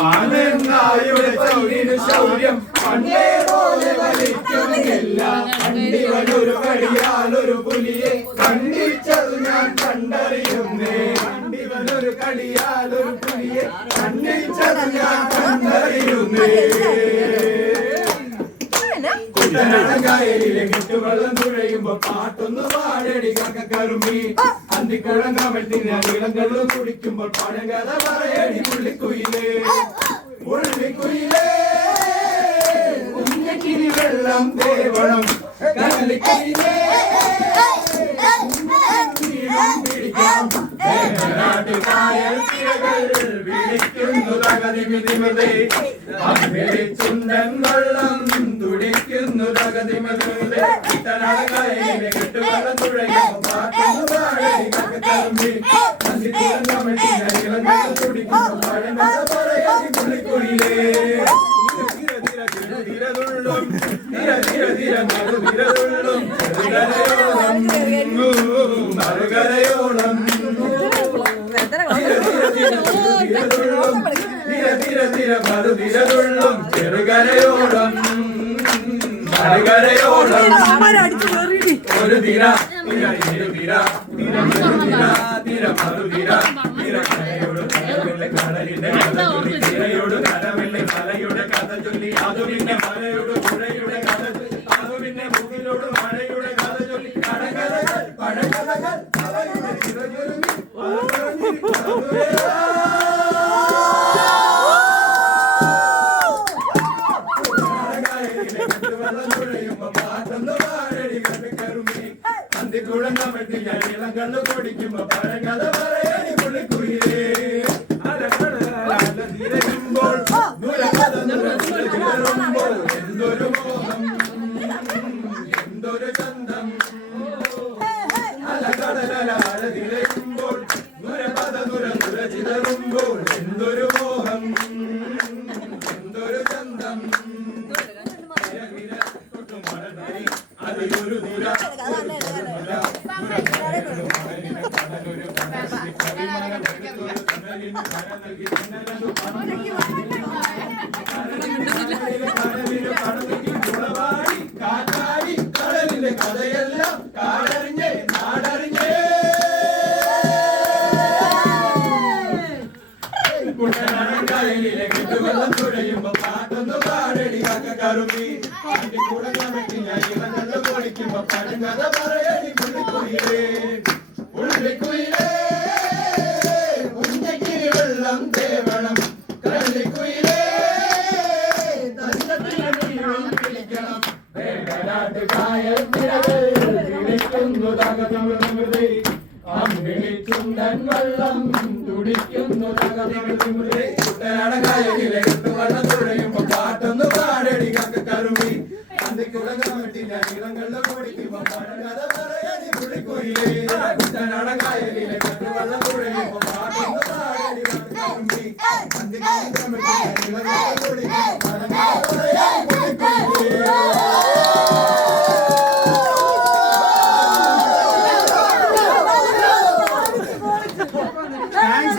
വാനനായുടെ ചൗരിനു ശൗര്യം പണ്ടേ പോലെ വലിക്കുന്നില്ല കണ്ടിവനൊരു കടിയാലൊരു പുലിയെ കണ്ടിച്ചത് ഞാൻ കണ്ടറിയുന്നേ. കണ്ടിവനൊരു കടിയാലൊരു പുലിയെ കണ്ടിച്ചത് ഞാൻ കണ്ടറിയുന്നേ. കുട്ടനാടങ്കായലിലെ കെട്ടുവെള്ളം തുഴയുമ്പോ പാട്ടൊന്ന് പാടടി കക്കറുമ്പി അന്തിക്കുളം കമഴ്ത്തിനെ നീളങ്ങളും കുടിക്കുമ്പോൾ പഴങ്കഥ പറയടി പുള്ളിക്കുയിലേ പുള്ളിക്കുയിലേ കുഞ്ഞക്കിനി വെള്ളം തേവണം കടലിക്കുയിലേ പിടിക്കാം തിരകൾ വിളിക്കുന്നു തകതിമിതിമതേ ചുണ്ടൻ വെള്ളം തുടിക്കുന്നു തകതിമിതിമതേ കുട്ടനാടകായലിലെ കെട്ടുവെള്ളം തുഴയുമ്പോൾ പാട്ടൊന്ന് കുടിക്കുമ്പോൾ പഴങ്കഥ പറയടി പുള്ളിക്കുയിലേ തിരതുള്ളും തിര തിര തിര മറുതിരതുള്ളും മറുകരയോളം തിര തിര തിര മറുതിരതുള്ളും ചെറുകരയോളം മറുകരയോളം ഒരു തിര തിര ഇരു തിര തിര മറുതിര തിര മറുതിര തിര കരയോട് കരവില്ല കടലിന്റെ കഥ ചൊല്ലി തിരയോട് അന്തിക്കുളം കമഴ്ത്തി ഞാൻ ഇളം കണ്ണു കുടിക്കുമ്പോ പഴകഥ പറയാനി പുള്ളിക്കുയിലേ. നുരകഥ എന്തൊരു മോഹം എന്തൊരു ചന്തം അലകടലാല തിരയുമ്പോൾ നുരകഥ നുര നുര ചിതറുമ്പോൾ എന്തൊരു മോഹം എന്തൊരു ചന്തം അതിലൊരു കഥയെല്ലാം കാടറിഞ്ഞേ നാടറിഞ്ഞേ കുട്ടനാടൻകായലിലെ കെട്ടുവെള്ളം തുഴയുമ്പോ പാട്ടൊന്ന് പാടടി കറുമി കൂടെ കമറ്റി ഞാൻ ഇവൻ കണ്ടു പൊളിക്കുമ്പോ പഴങ്കഥ പറയടി പുള്ളിക്കുയിലേ. പുള്ളിക്കുയിലേ കുഞ്ഞക്കിരി വെള്ളം തേവണം. കള്ളിക്കുയിലേ തഞ്ചത്തിന് നീളം പിടിക്കണം വേണ്ടനാട്ടുകായൽ இடங்கள்ல கோடிக்கு மப்பாடங்காத பறையடி புள்ளி கோயிலே குட்ட நடங்காயலிலே கட்டு வல்ல கோயிலே பாட்டு பாடடி வந்து வந்து கிளம்பி இடங்கள்ல கோடிக்கு மப்பாடங்காத பறையடி புள்ளி கோயிலே